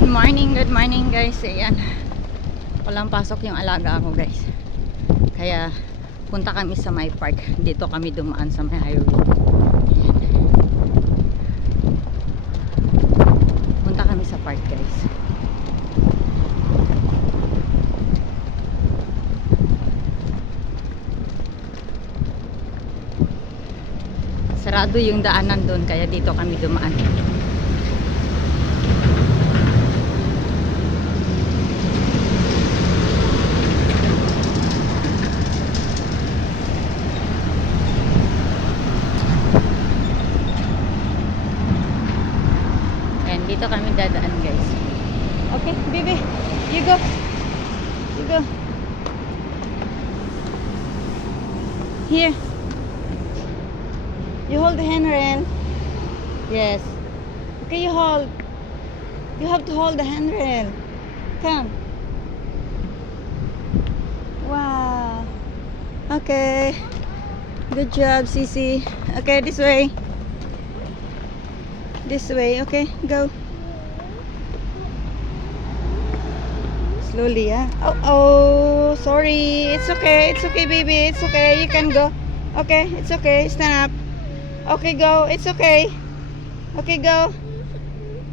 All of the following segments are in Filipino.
Good morning guys. Ayan. Walang pasok yung alaga ko guys. Kaya punta kami sa my park. Dito kami dumaan sa may highway. Ayan. Punta kami sa park guys. Sarado yung daanan doon kaya dito kami dumaan. Dito kami dadaan guys. Okay, baby, you go. You go. Here. You hold the handrail. Yes. Okay, you hold. You have to hold the handrail. Come. Wow. Okay. Good job, Sisi. Okay, this way. This way. Okay, go. Slowly, yeah. Oh, sorry. It's okay. It's okay, baby. It's okay. You can go. Okay, it's okay. Stand up. Okay, go. It's okay. Okay, go.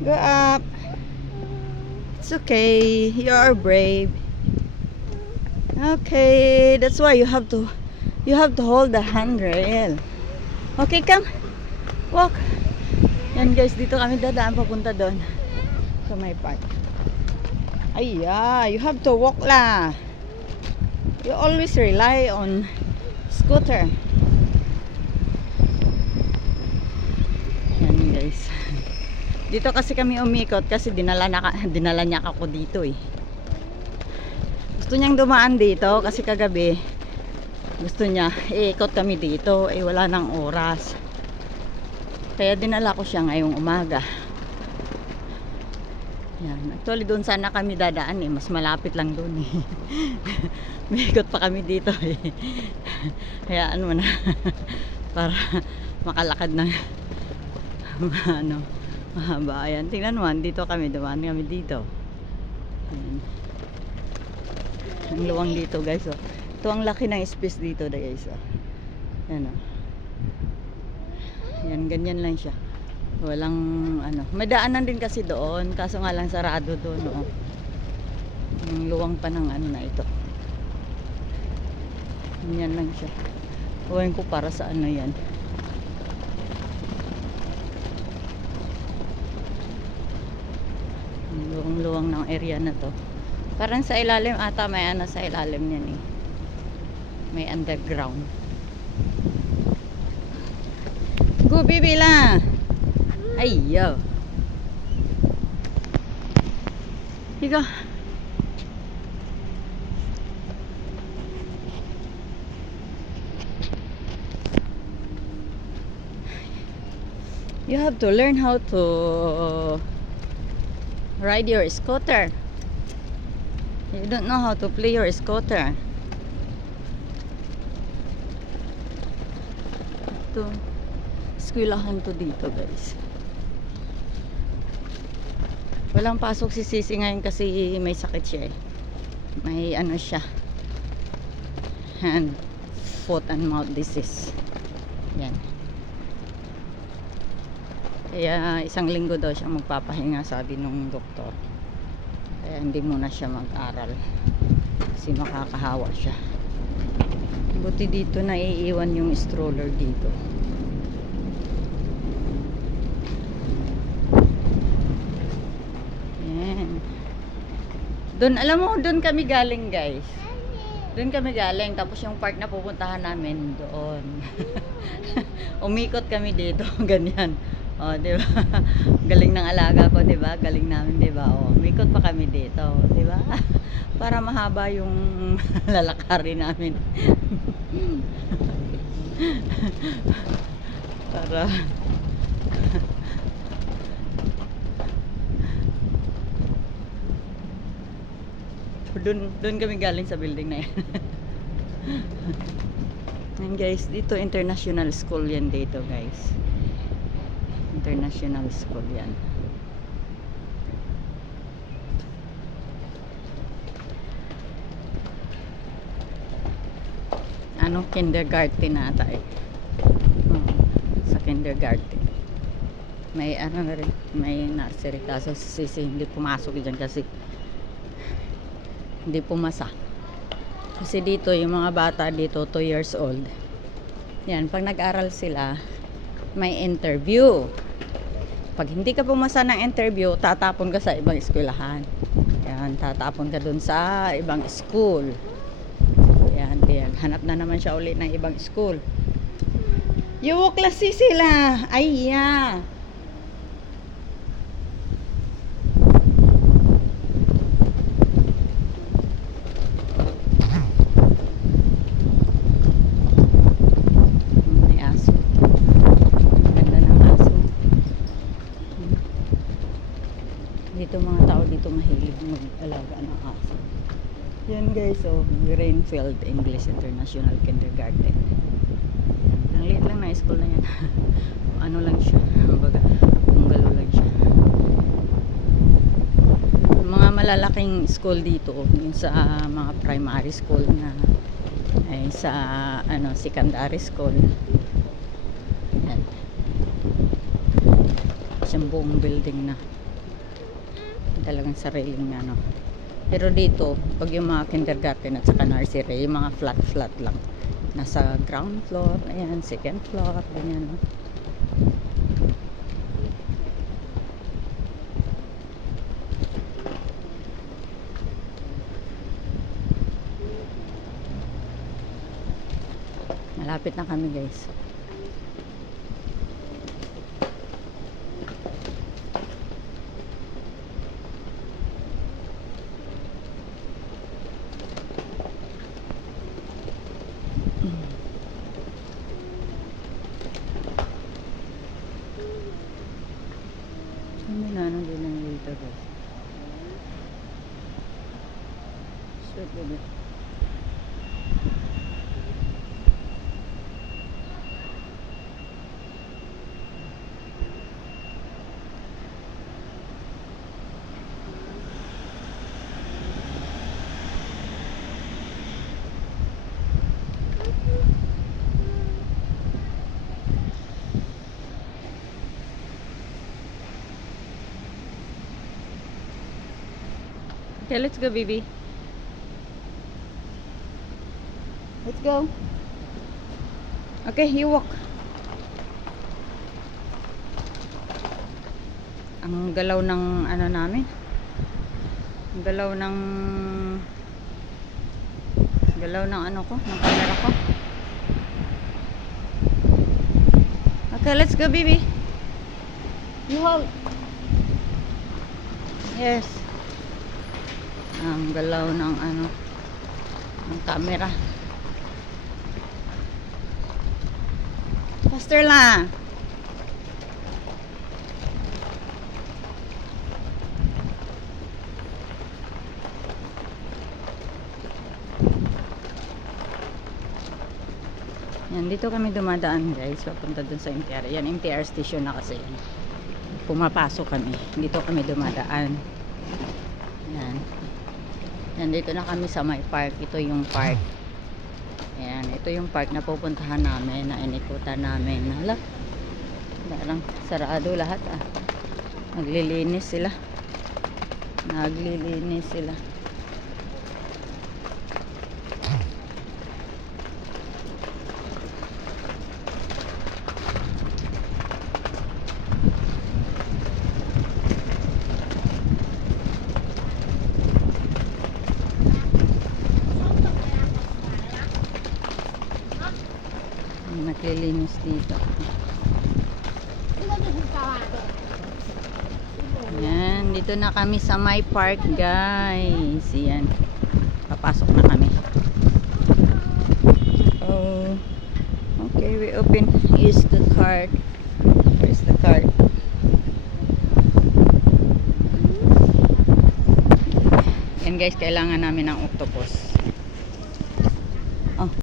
Go up. It's okay. You are brave. Okay, that's why you have to hold the handrail. Okay, come. Walk. Yan guys, dito kami dadaan papunta doon sa my park. Ay, you have to walk lah. You always rely on scooter. Yan guys. Dito kasi kami umikot kasi dinala niya ako dito eh. Gusto niyang dumaan dito kasi kagabi gusto niya iikot kami dito eh wala nang oras. Kaya dinala ko siya ngayong umaga. Yan. Actually doon sana kami dadaan eh. Mas malapit lang doon eh. May ikot pa kami dito eh. Kaya ano na. Para makalakad ng ano, mahaba. Ayan. Tingnan mo, dito kami. Dumaan kami dito. Ayan. Ang luwang dito guys. Oh. Ito ang laki ng space dito guys. Oh. Ayan oh. Ayan, ganyan lang siya. Walang ano, may daanan din kasi doon, kaso nga lang sarado doon, no. Yung luwang pa ng ano na ito. Ganyan lang siya. Huwag ko para sa ano yan. Luwang-luwang ng area na to. Parang sa ilalim ata may ano sa ilalim niyan eh. May underground. Go baby la. Ay, yo. Here you go. You have to learn how to ride your scooter. You don't know how to play your scooter. Ito. Eskwelahan to dito guys. Walang pasok si Sisi ngayon kasi may sakit siya eh. May ano siya. Hand, foot and mouth disease. Yan. Kaya isang linggo daw siya magpapahinga sabi nung doktor. Kaya hindi muna siya mag-aral. Kasi makakahawa siya. Buti dito naiiwan yung stroller dito. Doon, alam mo, doon kami galing guys. Doon kami galing. Tapos yung park na pupuntahan namin doon. Umikot kami dito. Ganyan. O, diba? Galing ng alaga ko, diba? Galing namin, diba? O, umikot pa kami dito. Diba? Para mahaba yung lalakarin namin. Para... Doon kami galing sa building na yan. And guys, dito international school yan dito guys. International school yan. ano, kindergarten ata eh. Oo, sa kindergarten. May ano na rin, may nursery, kaso si Sisi hindi pumasok dyan kasi hindi pumasa. Kasi dito yung mga bata dito 2 years old, yan, pag nag-aral sila may interview. Pag hindi ka pumasa ng interview, tatapon ka sa ibang eskwelahan. Yan, tatapon ka dun sa ibang school. Yan, hanap na naman siya ulit ng ibang school. Yung klase sila. Ay, yeah. May aso. Ganda ng aso. Dito mga tao dito mahilig mag-alaga ng aso. Yan guys, so Greenfield English International Kindergarten. Ang liit lang na school na yan. Ano lang siya, baga bungalow lang siya. Mga malalaking school dito, yung sa mga primary school na ay sa ano, secondary school. Yan. Siyang buong building na. Talagang sariling ano. Pero dito, pag yung mga kindergarten at saka nursery, yung mga flat lang. Nasa ground floor, ayan, second floor, ganyan. No? Malapit na kami guys. Ano din ang dito guys. Sweet baby. Okay, let's go, baby. Let's go. Okay, you walk. Ang galaw ng ano namin. Ang galaw ng ano ko, ng camera ko. Okay, let's go, baby. You hold. Yes. Ang galaw ng ano, ng camera. Faster lang. Yan, dito kami dumadaan guys, papunta dun sa MTR. Yan, MTR station na kasi yan. Pumapasok kami, dito kami dumadaan. Yan. Yan, dito na kami sa may park. Ito yung park. Ayan, ito yung park na pupuntahan namin, na inikutan namin. Hala, parang sarado lahat ah. Naglilinis sila. Naglilinis sila. Naglilinis dito. Yan, dito na kami sa my park guys. Yan, papasok na kami. Oh, okay, we open. Here's the card. Here's the card. Yan guys, kailangan namin ng octopus.